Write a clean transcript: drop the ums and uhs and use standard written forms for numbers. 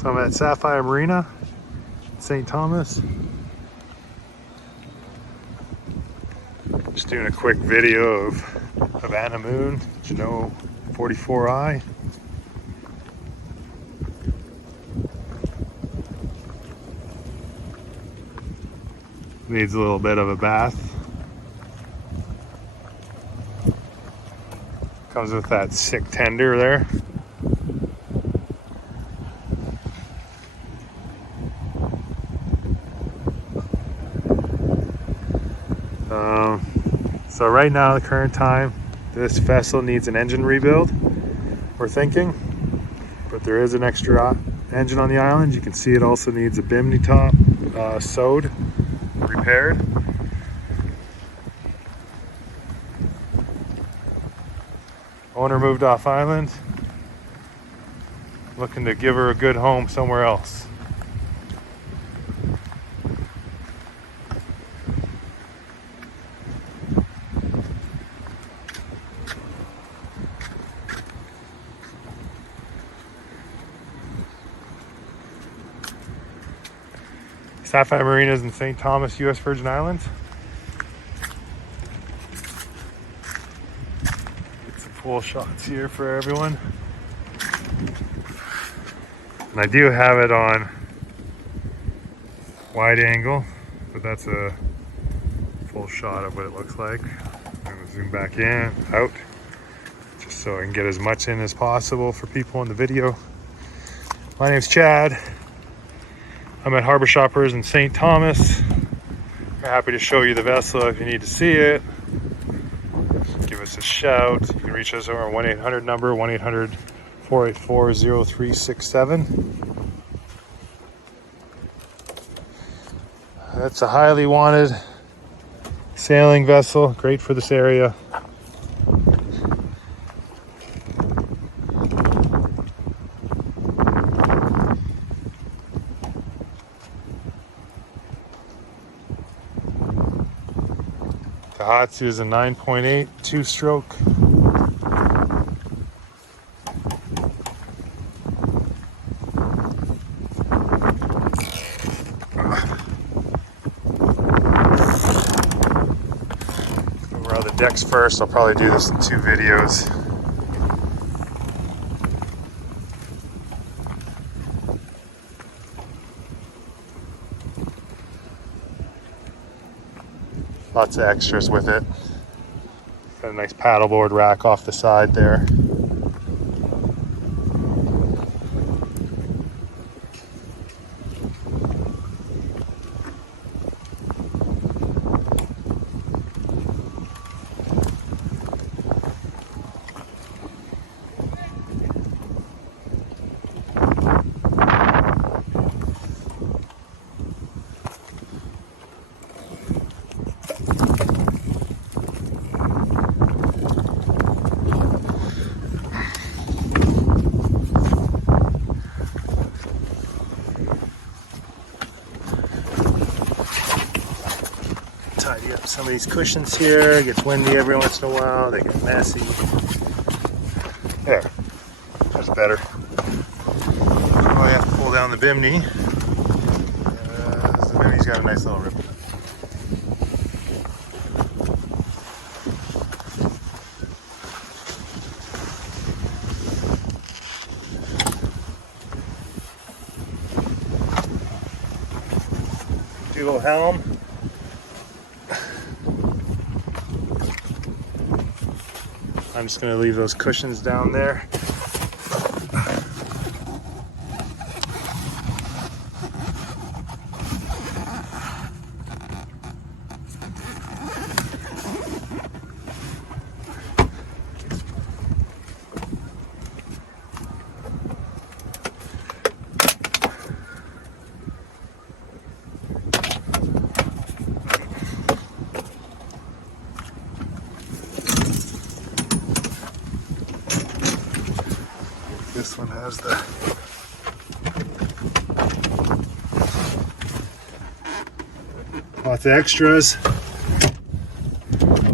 So I'm at Sapphire Marina, St. Thomas. Just doing a quick video of Anna Moon, Jeanneau 44i. Needs a little bit of a bath. Comes with that sick tender there. So right now, the current time, this vessel needs an engine rebuild, we're thinking. But there is an extra engine on the island. You can see it also needs a bimini top sewed, repaired. Owner moved off island, looking to give her a good home somewhere else. Sapphire Marinas in St. Thomas, U.S. Virgin Islands. Get some full shots here for everyone. And I do have it on wide angle, but that's a full shot of what it looks like. I'm gonna zoom back in, out, just so I can get as much in as possible for people in the video. My name's Chad. I'm at Harbor Shoppers in St. Thomas. We're happy to show you the vessel if you need to see it. Just give us a shout. You can reach us on our 1-800 number, 1-800-484-0367. That's a highly wanted sailing vessel, great for this area. The Hatsu is a 9.8 two-stroke. We're on the decks first. I'll probably do this in 2 videos. Lots of extras with it. Got a nice paddleboard rack off the side there. Tidy up some of these cushions here. It gets windy every once in a while. They get messy. There. That's better. Probably have to pull down the bimini. The bimini's got a nice little rip. Do a little helm. I'm just going to leave those cushions down there. This one has the lots of extras.